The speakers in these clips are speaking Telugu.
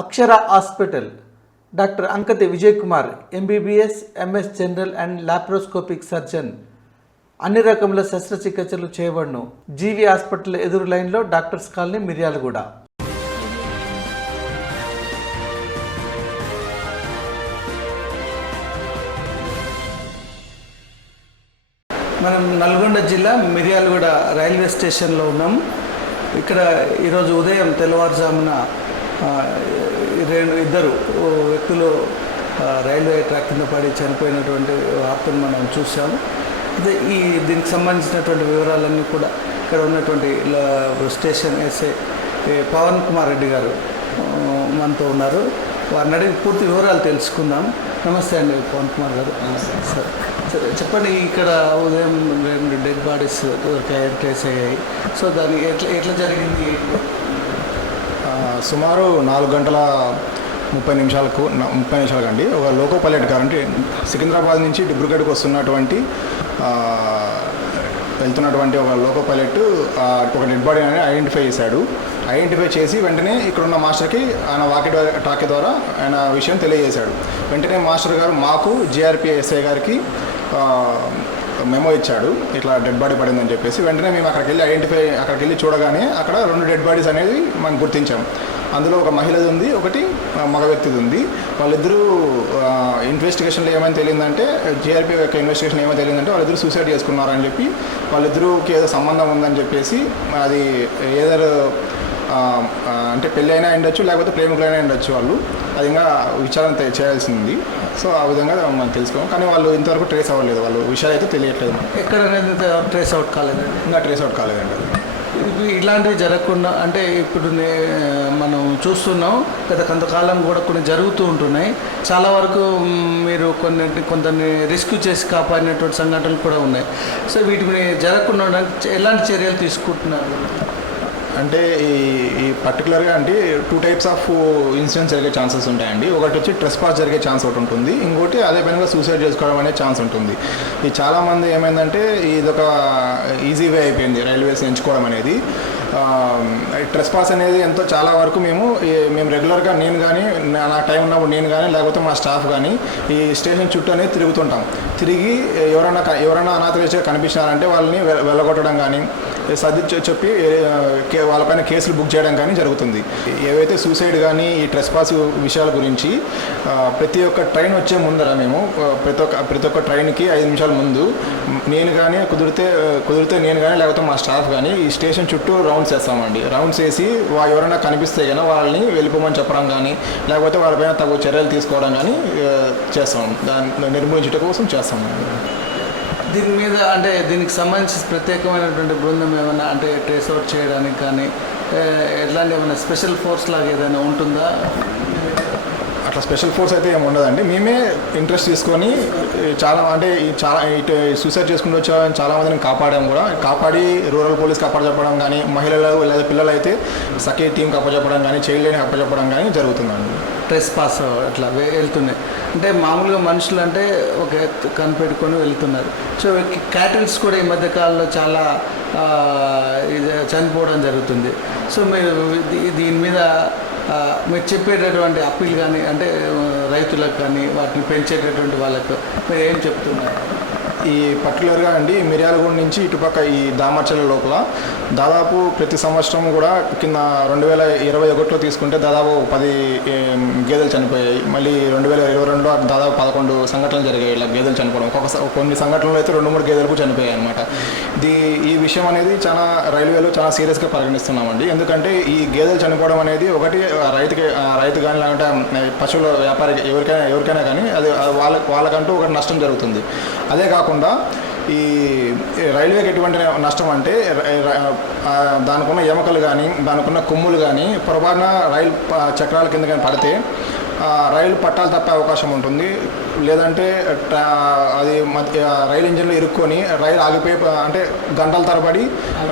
Akshara hospital doctor Ankathi Vijay Kumar MBBS MS general and laparoscopic surgeon అన్ని రకముల శస్త్రచికిత్సలు చేయబడును. జీవి హాస్పిటల్ ఎదురు లైన్లో డాక్టర్స్ కాలనీ, మిర్యాలగూడ. మనం నల్గొండ జిల్లా మిర్యాలగూడ రైల్వే స్టేషన్లో ఉన్నాం. ఇక్కడ ఈరోజు ఉదయం తెల్లవారుజామున ఇద్దరు వ్యక్తులు రైల్వే ట్రాక్ కింద పడి చనిపోయినటువంటి వార్తను మనం చూసాము. దీనికి సంబంధించినటువంటి వివరాలన్నీ కూడా ఇక్కడ ఉన్నటువంటి స్టేషన్ ఎస్ఐ పవన్ కుమార్ రెడ్డి గారు మనతో ఉన్నారు. వారిని అడిగి పూర్తి వివరాలు తెలుసుకుందాం. నమస్తే అండి పవన్ కుమార్ గారు. నమస్తే సార్. సరే చెప్పండి, ఇక్కడ ఉదయం 2 డెడ్ బాడీస్ ట్రేస్ అయ్యాయి. సో దాన్ని ఎట్లా జరిగింది? సుమారు 4 గంటల 30 నిమిషాలకు అండి ఒక లోకో పైలట్ కార్ అంటే సికింద్రాబాద్ నుంచి డిబ్రూగఢ్కి వెళ్తున్నటువంటి ఒక లోకో పైలట్ ఒక డెడ్ బాడీ అనేది ఐడెంటిఫై చేసి వెంటనే ఇక్కడున్న మాస్టర్కి ఆయన వాకీ టాకీ ద్వారా ఆయన విషయం తెలియజేశాడు. వెంటనే మాస్టర్ గారు మాకు జిఆర్పి ఎస్ఐ గారికి మెమో ఇచ్చాడు, ఇట్లా డెడ్ బాడీ పడిందని చెప్పేసి. వెంటనే మేము అక్కడికి వెళ్ళి చూడగానే అక్కడ 2 డెడ్ బాడీస్ అనేది మనం గుర్తించాం. అందులో ఒక మహిళది ఉంది, ఒకటి మగ వ్యక్తిది ఉంది. వాళ్ళిద్దరూ ఇన్వెస్టిగేషన్లో ఏమైనా తెలియదంటే, జిఆర్పీ యొక్క ఇన్వెస్టిగేషన్ ఏమైనా తెలియదంటే వాళ్ళిద్దరూ సూసైడ్ చేసుకున్నారని చెప్పి, వాళ్ళిద్దరూకి ఏదో సంబంధం ఉందని చెప్పేసి, అది ఏదో అంటే పెళ్ళి అయినా ఉండొచ్చు, లేకపోతే ప్రేమికులైనా ఉండొచ్చు. వాళ్ళు అది ఇంకా విచారణ చేయాల్సింది. సో ఆ విధంగా మనం తెలుసుకోం. కానీ వాళ్ళు ఇంతవరకు ట్రేస్ అవ్వలేదు, వాళ్ళు విషయాలు అయితే తెలియట్లేదు. ఎక్కడ ట్రేస్ అవుట్ కాలేదండి? ఇంకా ట్రేస్ అవుట్ కాలేదండి. ఇలాంటివి జరగకుండా అంటే ఇప్పుడు మనం చూస్తున్నాం, గత కొంతకాలం కూడా కొన్ని జరుగుతూ ఉంటున్నాయి. చాలా వరకు మీరు కొందరిని రెస్క్యూ చేసి కాపాడినటువంటి సంఘటనలు కూడా ఉన్నాయి. సో వీటిని జరగకుండా ఎలాంటి చర్యలు తీసుకుంటున్నారు? అంటే ఈ పర్టికులర్గా అంటే 2 టైప్స్ ఆఫ్ ఇన్సిడెంట్స్ జరిగే ఛాన్సెస్ ఉంటాయండి. ఒకటి వచ్చి ట్రెస్పాస్ జరిగే ఛాన్స్ ఒకటి ఉంటుంది, ఇంకోటి అదే పైన సూసైడ్ చేసుకోవడం అనే ఛాన్స్ ఉంటుంది. ఈ చాలామంది ఏమైందంటే ఇదొక ఈజీ వే అయిపోయింది రైల్వేస్ ఎంచుకోవడం అనేది. ట్రెస్పాస్ అనేది చాలా వరకు మేము రెగ్యులర్గా నేను కానీ, నా టైం ఉన్నప్పుడు నేను కానీ, లేకపోతే మా స్టాఫ్ కానీ ఈ స్టేషన్ చుట్టూ అనేది తిరుగుతుంటాం. తిరిగి ఎవరైనా అనాథరైజ్గా కనిపించినారంటే వాళ్ళని వెళ్ళగొట్టడం కానీ, సర్ది చెప్పి వాళ్ళపైన కేసులు బుక్ చేయడం కానీ జరుగుతుంది. ఏవైతే సూసైడ్ కానీ ఈ ట్రెస్పాస్ విషయాల గురించి ప్రతి ఒక్క ట్రైన్ వచ్చే ముందర మేము ప్రతి ఒక్క ట్రైన్కి 5 నిమిషాల ముందు నేను కానీ కుదిరితే నేను కానీ, లేకపోతే మా స్టాఫ్ కానీ ఈ స్టేషన్ చుట్టూ రౌండ్స్ వేస్తామండి. రౌండ్స్ వేసి ఎవరైనా కనిపిస్తే కానీ వాళ్ళని వెళ్ళిపోమని చెప్పడం కానీ, లేకపోతే వాళ్ళపైన తగు చర్యలు తీసుకోవడం కానీ చేస్తాం. దాన్ని నిర్మూలించడం కోసం చేస్తాం. దీని మీద అంటే దీనికి సంబంధించి ప్రత్యేకమైనటువంటి బృందం ఏమైనా అంటే ట్రేస్ అవుట్ చేయడానికి కానీ ఎట్లాంటి ఏమైనా స్పెషల్ ఫోర్స్ లాగా ఏదైనా ఉంటుందా? అట్లా స్పెషల్ ఫోర్స్ అయితే ఏమి ఉండదండి. మేమే ఇంట్రెస్ట్ తీసుకొని ఇటు సూసైడ్ చేసుకుంటూ వచ్చే చాలామందిని కాపాడి రూరల్ పోలీస్ అప్పచెప్పడం కానీ, మహిళలు లేదా పిల్లలు అయితే సఖీ టీంకి అప్పచెప్పడం కానీ, చైల్డ్ లైన్కి అప్పచెప్పడం కానీ జరుగుతుందండి. ట్రెస్ పాస్ అట్లా వెళ్తున్నాయి అంటే మామూలుగా మనుషులు అంటే ఒక కనిపెట్టుకొని వెళ్తున్నారు. సో క్యాటిల్స్ కూడా ఈ మధ్యకాలంలో చాలా చనిపోవడం జరుగుతుంది. సో మీరు దీని మీద మీరు చెప్పేటటువంటి అప్పీల్ కానీ అంటే రైతులకు కానీ వాటిని పెంచేటటువంటి వాళ్ళకు మీరు ఏం చెప్తున్నారు? ఈ పర్టికులర్గా అండి మిర్యాలగూడ నుంచి ఇటుపక్క ఈ దామర్చల లోపల దాదాపు ప్రతి సంవత్సరం కూడా కింద 2021లో తీసుకుంటే దాదాపు 10 గేదెలు చనిపోయాయి. మళ్ళీ 2022లో దాదాపు 11 సంఘటనలు జరిగాయి ఇలా గేదెలు చనిపోవడం. కొన్ని సంఘటనలు అయితే 2-3 గేదెలకు చనిపోయాయి అనమాట. ఈ విషయం అనేది రైల్వేలో చాలా సీరియస్గా పరిగణిస్తున్నామండి. ఎందుకంటే ఈ గేదెలు చనిపోవడం అనేది ఒకటి రైతు కానీ, లేకుంటే పశువుల వ్యాపారి ఎవరికైనా కానీ అది వాళ్ళకంటూ ఒక నష్టం జరుగుతుంది. అదే కాకుండా ఈ రైల్వేకి ఎటువంటి నష్టం అంటే దానికున్న ఎముకలు కానీ, దానికున్న కొమ్ములు కానీ పొరపాటున రైలు చక్రాల కింద కానీ పడితే రైలు పట్టాలు తప్పే అవకాశం ఉంటుంది. లేదంటే అది రైలు ఇంజన్లో ఇరుక్కొని రైలు ఆగిపోయి అంటే గంటల తరబడి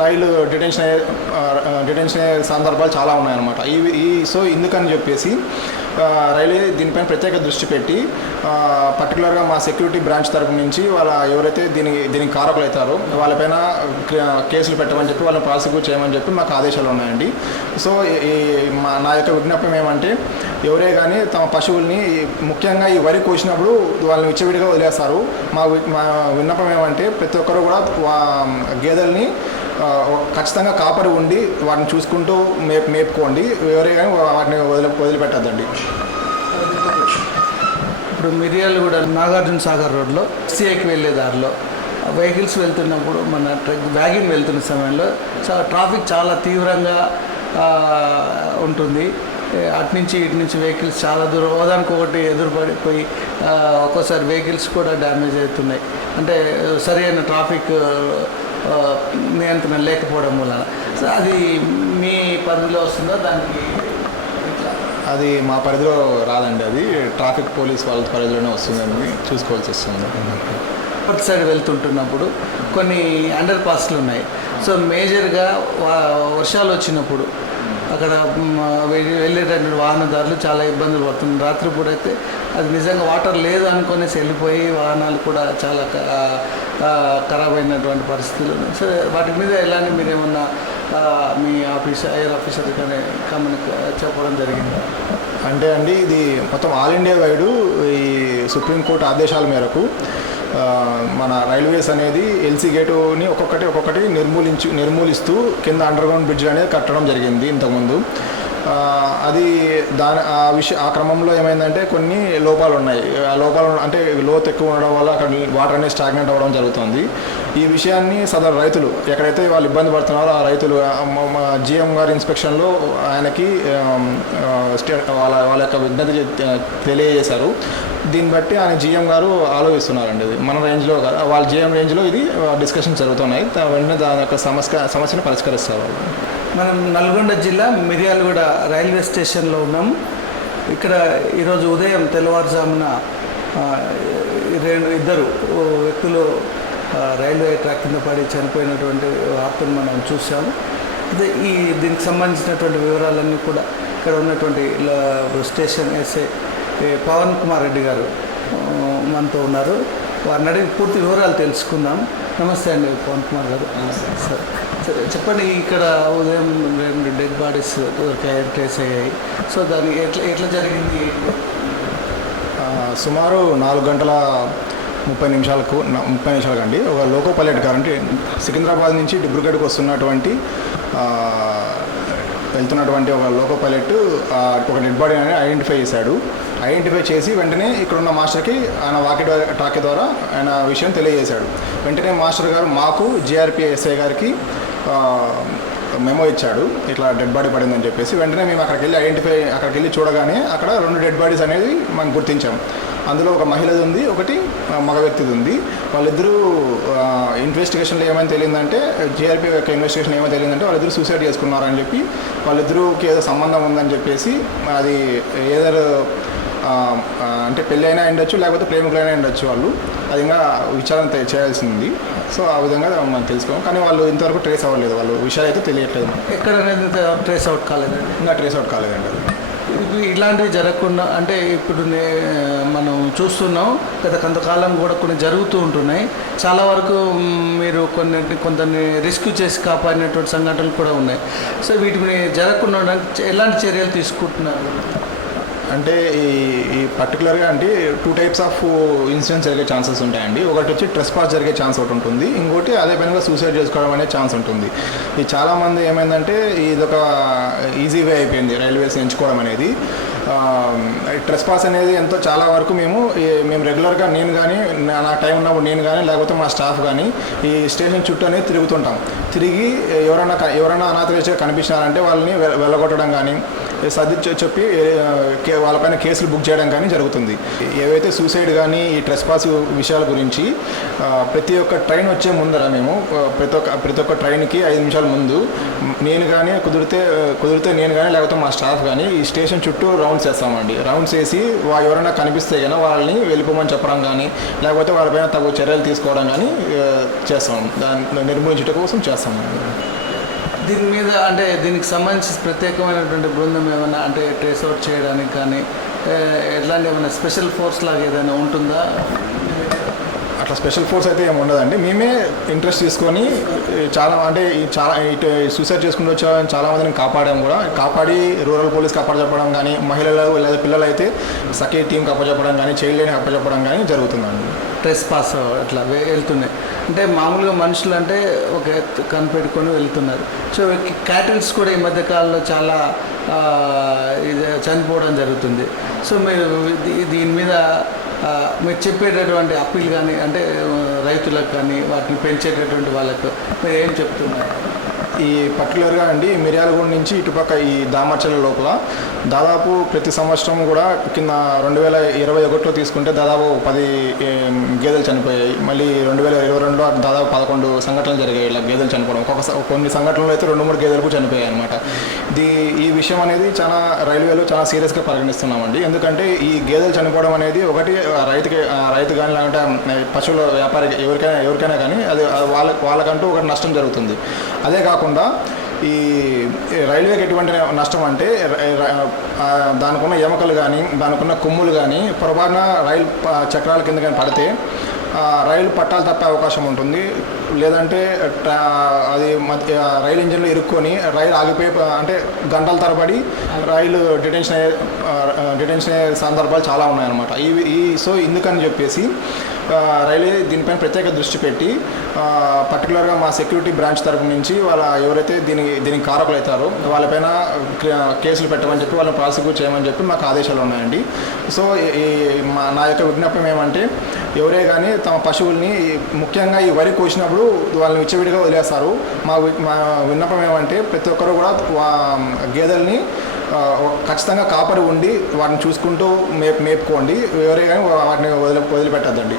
రైలు డిటెన్షన్ అయ్యే సందర్భాలు చాలా ఉన్నాయన్నమాట. సో ఇందుకని చెప్పేసి రైల్వే దీనిపైన ప్రత్యేక దృష్టి పెట్టి పర్టికులర్గా మా సెక్యూరిటీ బ్రాంచ్ తరపు నుంచి ఎవరైతే దీనికి కారకులు అవుతారో వాళ్ళపైన కేసులు పెట్టమని చెప్పి వాళ్ళని ప్రాసిక్యూట్ చేయమని చెప్పి మాకు ఆదేశాలు ఉన్నాయండి. సో నా యొక్క విజ్ఞాపనం ఏమంటే ఎవరే కానీ తమ పశువుల్ని ముఖ్యంగా ఈ వరి కోసినప్పుడు వాళ్ళని విచ్చవిడిగా వదిలేస్తారు. మా విన్నపం ఏమంటే ప్రతి ఒక్కరు కూడా గేదెల్ని ఖచ్చితంగా కాపరి ఉండి వాటిని చూసుకుంటూ మేపుకోండి. ఎవరే కానీ వాటిని వదిలిపెట్టద్దండి. ఇప్పుడు మిర్యాలు కూడా నాగార్జున సాగర్ రోడ్లో సిఐకి వెళ్ళే దారిలో వెహికల్స్ వెళ్తున్నప్పుడు మన వ్యాగిన్ వెళ్తున్న సమయంలో ట్రాఫిక్ చాలా తీవ్రంగా ఉంటుంది. అటునుంచి ఇటు నుంచి వెహికల్స్ చాలా దూరం ఓదానికి ఒకటి ఎదురుపడిపోయి ఒక్కోసారి వెహికల్స్ కూడా డ్యామేజ్ అవుతున్నాయి. అంటే సరైన ట్రాఫిక్ నియంత్రణ లేకపోవడం వలన. సో అది మీ పరిధిలో వస్తుందో దానికి అది మా పరిధిలో రాదండి. అది ట్రాఫిక్ పోలీస్ వాళ్ళ పరిధిలోనే వస్తుందని చూసుకోవాల్సి వస్తుంది. నార్త్ సైడ్ వెళ్తుంటున్నప్పుడు కొన్ని అండర్ పాస్లు ఉన్నాయి. సో మేజర్గా వర్షాలు వచ్చినప్పుడు అక్కడ వెళ్ళేటటువంటి వాహనదారులు చాలా ఇబ్బందులు పడుతున్నారు. రాత్రిపూట అయితే అది నిజంగా వాటర్ లేదు అనుకునేసి వెళ్ళిపోయి వాహనాలు కూడా చాలా ఖరాబ్ అయినటువంటి పరిస్థితులు ఉన్నాయి. సో వాటి మీద ఎలాంటి మీరేమన్నా మీ ఎయిర్ ఆఫీసర్ కానీ చెప్పడం జరిగిందా? అంటే అండి ఇది మొత్తం ఆల్ ఇండియా వైడు ఈ సుప్రీంకోర్టు ఆదేశాల మేరకు మన రైల్వేస్ అనేది ఎల్సీ గేటుని ఒక్కొక్కటి నిర్మూలిస్తూ కింద అండర్గ్రౌండ్ బ్రిడ్జ్ అనేది కట్టడం జరిగింది ఇంతకుముందు. అది ఆ క్రమంలో ఏమైందంటే కొన్ని లోపాలు ఉన్నాయి. ఆ లోపాలు అంటే లోతు ఎక్కువ ఉండడం వల్ల అక్కడ వాటర్ అనేది స్టాగ్నెంట్ అవ్వడం జరుగుతుంది. ఈ విషయాన్ని సదరు రైతులు ఎక్కడైతే వాళ్ళు ఇబ్బంది పడుతున్నారో ఆ రైతులు జిఎం గారి ఇన్స్పెక్షన్లో ఆయనకి వాళ్ళ యొక్క విజ్ఞత తెలియజేశారు. దీన్ని బట్టి ఆయన జిఎం గారు ఆలోచిస్తున్నారండి. ఇది మన రేంజ్లో కాదు, వాళ్ళ జిఎం రేంజ్లో ఇది డిస్కషన్స్ జరుగుతున్నాయి. వెంటనే దాని యొక్క సమస్యను పరిష్కరిస్తారు వాళ్ళు. మనం నల్గొండ జిల్లా మిర్యాలగూడ రైల్వే స్టేషన్లో ఉన్నాం. ఇక్కడ ఈరోజు ఉదయం తెల్లవారుజామున ఇద్దరు వ్యక్తులు రైల్వే ట్రాక్ కింద పడి చనిపోయినటువంటి వార్తను మనం చూసాము. అయితే దీనికి సంబంధించినటువంటి వివరాలన్నీ కూడా ఇక్కడ ఉన్నటువంటి స్టేషన్ ఎస్ఐ పవన్ కుమార్ రెడ్డి గారు మనతో ఉన్నారు. వారిని అడిగి పూర్తి వివరాలు తెలుసుకుందాం. నమస్తే అండి పవన్ కుమార్ గారు. సార్ చెప్పండి, ఇక్కడ ఉదయం 2 డెడ్ బాడీస్ ట్రేస్ అయ్యాయి. సో దాన్ని ఎట్లా జరిగింది? సుమారు 4:30 నిమిషాలకు అండి ఒక లోకో పైలట్ గారు అంటే సికింద్రాబాద్ నుంచి డిబ్రూగఢ్కి వస్తున్నటువంటి వెళ్తున్నటువంటి ఒక లోకో పైలట్ ఒక డెడ్ బాడీ అనేది ఐడెంటిఫై చేసి వెంటనే ఇక్కడున్న మాస్టర్కి ఆయన టాకీ ద్వారా ఆయన విషయం తెలియజేశాడు. వెంటనే మాస్టర్ గారు మాకు జిఆర్పి ఎస్ఐ గారికి మెమో ఇచ్చాడు, ఇట్లా డెడ్ బాడీ పడిందని చెప్పేసి. వెంటనే మేము అక్కడికి వెళ్ళి చూడగానే అక్కడ 2 డెడ్ బాడీస్ అనేది మనం గుర్తించాం. అందులో ఒక మహిళది ఉంది, ఒకటి మగ వ్యక్తిది ఉంది. వాళ్ళిద్దరూ ఇన్వెస్టిగేషన్లో ఏమైనా తెలియదంటే జిఆర్పి యొక్క ఇన్వెస్టిగేషన్ ఏమైనా తెలియదంటే వాళ్ళిద్దరూ సూసైడ్ చేసుకున్నారని చెప్పి, వాళ్ళిద్దరూకి ఏదో సంబంధం ఉందని చెప్పేసి, అది ఏదర్ అంటే పెళ్ళి అయినా ఉండొచ్చు లేకపోతే ప్రేమికులైనా ఉండొచ్చు, వాళ్ళు అది ఇంకా విచారణ చేయాల్సింది. సో ఆ విధంగా మనం తెలుసుకోం. కానీ వాళ్ళు ఇంతవరకు ట్రేస్ అవ్వలేదు, వాళ్ళు విషయాలు అయితే తెలియట్లేదు. ఎక్కడ ట్రేస్ అవుట్ కాలేదండి? ఇంకా ట్రేస్ అవుట్ కాలేదండి. ఇలాంటివి జరగకుండా అంటే ఇప్పుడు మనం చూస్తున్నాం గత కొంతకాలం కూడా కొన్ని జరుగుతూ ఉంటున్నాయి. చాలా వరకు మీరు కొందరిని రెస్క్యూ చేసి కాపాడినటువంటి సంఘటనలు కూడా ఉన్నాయి. సో వీటిని జరగకుండా ఎలాంటి చర్యలు తీసుకుంటున్నారు? అంటే ఈ పర్టికులర్గా అంటే 2 టైప్స్ ఆఫ్ ఇన్సిడెంట్స్ జరిగే ఛాన్సెస్ ఉంటాయండి. ఒకటి వచ్చి ట్రెస్పాస్ జరిగే ఛాన్స్ ఒకటి ఉంటుంది, ఇంకోటి అదే పనిగా సూసైడ్ చేసుకోవడం అనే ఛాన్స్ ఉంటుంది. ఇది చాలామంది ఏమైందంటే ఇదొక ఈజీ వే అయిపోయింది రైల్వేస్ ఎంచుకోవడం అనేది. ట్రెస్పాస్ అనేది ఎంతో చాలా వరకు మేము రెగ్యులర్గా నేను కానీ నా టైం ఉన్నప్పుడు నేను కానీ లేకపోతే మా స్టాఫ్ కానీ ఈ స్టేషన్ చుట్టూ అనేది తిరుగుతుంటాం. తిరిగి ఎవరైనా అనాథరేజ్గా కనిపించినారంటే వాళ్ళని వెళ్ళగొట్టడం కానీ సర్ది చెప్పి వాళ్ళపైన కేసులు బుక్ చేయడం కానీ జరుగుతుంది. ఏవైతే సూసైడ్ కానీ ఈ ట్రెస్పాస్ విషయాల గురించి ప్రతి ఒక్క ట్రైన్ వచ్చే ముందర మేము ప్రతి ఒక్క ట్రైన్కి 5 నిమిషాల ముందు నేను కానీ కుదిరితే నేను కానీ లేకపోతే మా స్టాఫ్ కానీ ఈ స్టేషన్ చుట్టూ రౌండ్స్ వేస్తామండి. రౌండ్స్ వేసి ఎవరైనా కనిపిస్తే కానీ వాళ్ళని వెళ్ళిపోమని చెప్పడం కానీ లేకపోతే వాళ్ళపైన తగు చర్యలు తీసుకోవడం కానీ చేస్తాం. దాన్ని నిర్మూలించడం కోసం చేస్తామండి. దీని మీద అంటే దీనికి సంబంధించి ప్రత్యేకమైనటువంటి బృందం ఏమైనా అంటే ట్రేస్ అవుట్ చేయడానికి కానీ ఎట్లాంటి ఏమైనా స్పెషల్ ఫోర్స్ లాగా ఏదైనా ఉంటుందా? అట్లా స్పెషల్ ఫోర్స్ అయితే ఏమి ఉండదండి. మేమే ఇంట్రెస్ట్ తీసుకొని ఇటు సూసైడ్ చేసుకుంటూ వచ్చే చాలామందిని కాపాడి రూరల్ పోలీస్ అప్పచెప్పడం కానీ మహిళలు లేదా పిల్లలు అయితే సఖీ టీంకి అప్పచెప్పడం కానీ చైల్డ్ లైన్కి అప్పచెప్పడం కానీ జరుగుతుందండి. ట్రెస్ పాస్ అట్లా వెళ్తున్నాయి అంటే మామూలుగా మనుషులు అంటే ఒక కనిపెట్టుకొని వెళ్తున్నారు. సో క్యాటిల్స్ కూడా ఈ మధ్య కాలంలో చాలా చనిపోవడం జరుగుతుంది. సో మీరు దీని మీద మీరు చెప్పేటటువంటి అప్పీల్ కానీ అంటే రైతులకు కానీ వాటిని పెంచేటటువంటి వాళ్ళకు మీరు ఏం చెప్తున్నారు? ఈ పర్టికులర్గా అండి మిర్యాలగూడ నుంచి ఇటుపక్క ఈ దామర్చల లోపల దాదాపు ప్రతి సంవత్సరం కూడా కింద 2021లో తీసుకుంటే దాదాపు 10 గేదెలు చనిపోయాయి. మళ్ళీ 2022లో దాదాపు 11 సంఘటనలు జరిగాయి ఇలా గేదెలు చనిపోవడం. కొన్ని సంఘటనలు అయితే 2-3 గేదెలకు చనిపోయాయి అనమాట. ఈ విషయం అనేది చాలా రైల్వేలో చాలా సీరియస్గా పరిగణిస్తున్నామండి. ఎందుకంటే ఈ గేదెలు చనిపోవడం అనేది ఒకటి రైతు కానీ లేకుంటే పశువుల వ్యాపారి ఎవరికైనా కానీ అది వాళ్ళకంటూ ఒక నష్టం జరుగుతుంది. అదే కాకుండా ఈ రైల్వేకి ఎటువంటి నష్టం అంటే దానికున్న ఎముకలు కానీ దానికున్న కొమ్ములు కానీ పొరపాటున రైలు చక్రాల కింద కానీ పడితే రైలు పట్టాలు తప్పే అవకాశం ఉంటుంది. లేదంటే అది రైలు ఇంజిన్లో ఇరుక్కొని రైలు ఆగిపోయి అంటే గంటల తరబడి రైలు డిటెన్షన్ అయ్యే సందర్భాలు చాలా ఉన్నాయన్నమాట. సో ఇందుకని చెప్పేసి రైల్వే దీనిపైన ప్రత్యేక దృష్టి పెట్టి పర్టికులర్గా మా సెక్యూరిటీ బ్రాంచ్ తరపు నుంచి ఎవరైతే దీనికి కారకులు అవుతారో వాళ్ళపైన కేసులు పెట్టమని చెప్పి వాళ్ళని ప్రాసిక్యూట్ చేయమని చెప్పి మాకు ఆదేశాలు ఉన్నాయండి. సో నా యొక్క విజ్ఞాపనం ఏమంటే ఎవరే కానీ తమ పశువుల్ని ముఖ్యంగా ఈ వరి కోసినప్పుడు వాళ్ళని విచ్చవిడిగా వదిలేస్తారు. మా విన్నపం ఏమంటే ప్రతి ఒక్కరు కూడా గేదెల్ని ఖచ్చితంగా కాపరి ఉండి వాటిని చూసుకుంటూ మేపుకోండి. ఎవరే కానీ వాటిని వదిలిపెట్టద్దండి.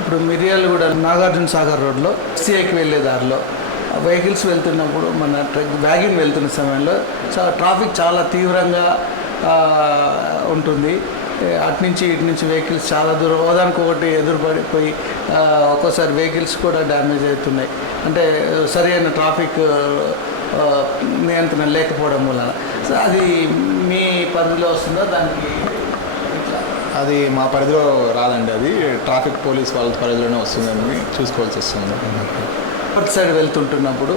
ఇప్పుడు మిర్యాలగూడ నాగార్జున సాగర్ రోడ్లో ఎస్సీఐకి వెళ్ళే దారిలో వెహికల్స్ వెళ్తున్నప్పుడు మన వ్యాగిన్ వెళ్తున్న సమయంలో ట్రాఫిక్ చాలా తీవ్రంగా ఉంటుంది. అటు నుంచి వెహికల్స్ చాలా దూరం ఒకదానికి ఒకటి ఎదురుపడిపోయి ఒక్కోసారి వెహికల్స్ కూడా డ్యామేజ్ అవుతున్నాయి. అంటే సరైన ట్రాఫిక్ నియంత్రణ లేకపోవడం వలన. సో అది మీ పరిధిలో వస్తుందో దానికి? అది మా పరిధిలో రాదండి. అది ట్రాఫిక్ పోలీస్ వాళ్ళ పరిధిలోనే వస్తుందని చూసుకోవాల్సి వస్తుంది. నార్త్ సైడ్ వెళ్తుంటున్నప్పుడు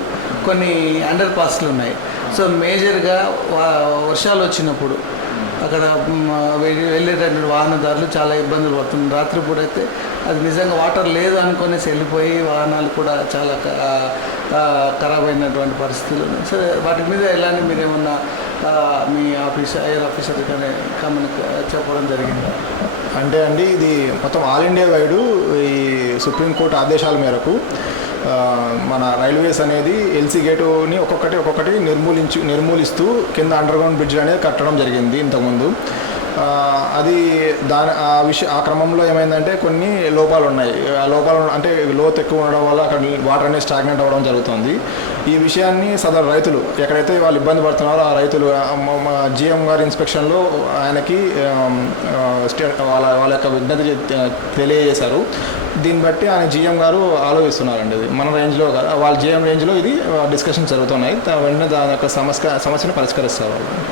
కొన్ని అండర్ పాస్లు ఉన్నాయి. సో మేజర్గా వర్షాలు వచ్చినప్పుడు అక్కడ వెళ్ళేటటువంటి వాహనదారులు చాలా ఇబ్బందులు పడుతున్నారు. రాత్రిపూట అయితే అది నిజంగా వాటర్ లేదు అనుకునేసి వెళ్ళిపోయి వాహనాలు కూడా చాలా ఖరాబ్ అయినటువంటి పరిస్థితులు ఉన్నాయి. సరే వాటి మీద ఎలాంటి మీరేమన్నా మీ ఎయిర్ ఆఫీసర్ కానీ చెప్పడం జరిగిందా? అంటే అండి ఇది మొత్తం ఆల్ ఇండియా వైడు ఈ సుప్రీంకోర్టు ఆదేశాల మేరకు మన రైల్వేస్ అనేది ఎల్సీ గేటుని ఒక్కొక్కటి నిర్మూలిస్తూ కింద అండర్గ్రౌండ్ బ్రిడ్జ్ అనేది కట్టడం జరిగింది ఇంతకుముందు. అది ఆ క్రమంలో ఏమైందంటే కొన్ని లోపాలు ఉన్నాయి. ఆ లోపాలు అంటే లోతు ఎక్కువ ఉండడం వల్ల అక్కడ వాటర్ అనేది స్టాగ్నెంట్ అవ్వడం జరుగుతుంది. ఈ విషయాన్ని సదరు రైతులు ఎక్కడైతే వాళ్ళు ఇబ్బంది పడుతున్నారో ఆ రైతులు జిఎం గారి ఇన్స్పెక్షన్లో ఆయనకి వాళ్ళ యొక్క విజ్ఞత తెలియజేశారు. దీన్ని బట్టి ఆయన జిఎం గారు ఆలోచిస్తున్నారండి. ఇది మన రేంజ్లో వాళ్ళ జిఎం రేంజ్లో ఇది డిస్కషన్స్ జరుగుతున్నాయి. వెంటనే దాని యొక్క సమస్యను పరిష్కరిస్తారు వాళ్ళు.